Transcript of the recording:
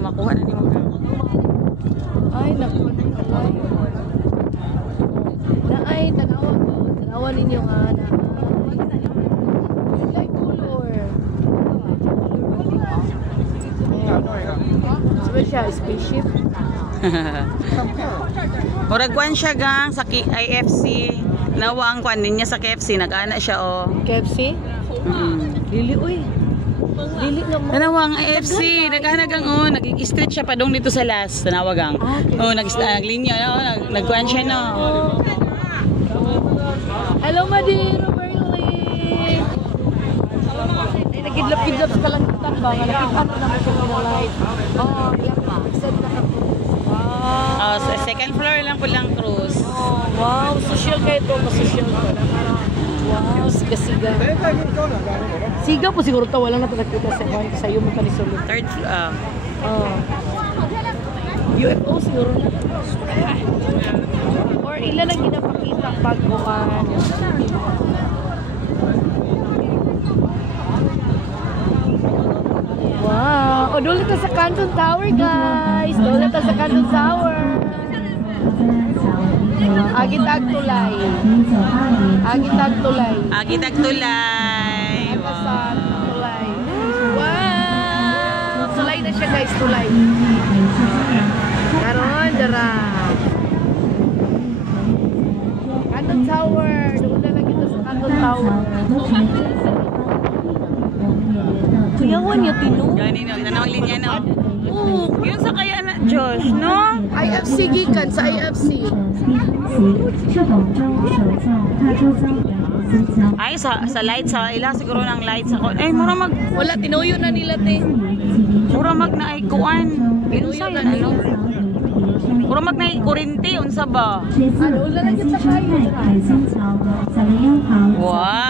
makuha na ni mo. Ay, naku. Ay, tanawa ninyo ha. Light color. Sabi siya, spaceship. Murag kwan siya gang sa IFC. Nawa ang kwan niya sa KFC. Nag-ana siya o. KFC? Lili, uy. Lili nga mo. Tanawa ang IFC. Nag-ana gang o. Nag-street siya pa dong dito sa last. Tanawa gang. O, naglinya. Nag-kwan siya no. Hello, Madiro Berlin. Ay, nagidlap-gidlap sa kalangitan ba? Nakita ko naman siya pinalight. Oh, ilang pa. Saan na ako? Wow. Sa second floor lang po lang cruise. Oh, wow. Social kayo ito. Social ko. Wow, siga-siga. Siga po siguro ito. Walang natakita sa iyo mo ka ni Solo. Third floor. UFO siguro na. Or ilan ang ginapakita pagbukan. Wow! O, doon ito sa Canton Tower, guys! Doon ito sa Canton Tower! Agitag tulay! Agitag tulay! Agitag tulay! Wow! Tulay! Wow! Tulay na siya, guys! Tulay! Karon, dara! Canton Tower! Doon na lang ito sa Canton Tower! Kuyawan niya tino. Gani no, tanawang linya no. Oo, yun sa kaya na Josh, no? IFC gikan sa IFC. Ay sa light sa ila siguro ng light sa ay mura mag Wala tinuyo na nila te. mura mag na ay kuan. Tinuyo na ano? Mura mag na kuryente unsa ba? Ano wala na gyud sa kayo. Wow.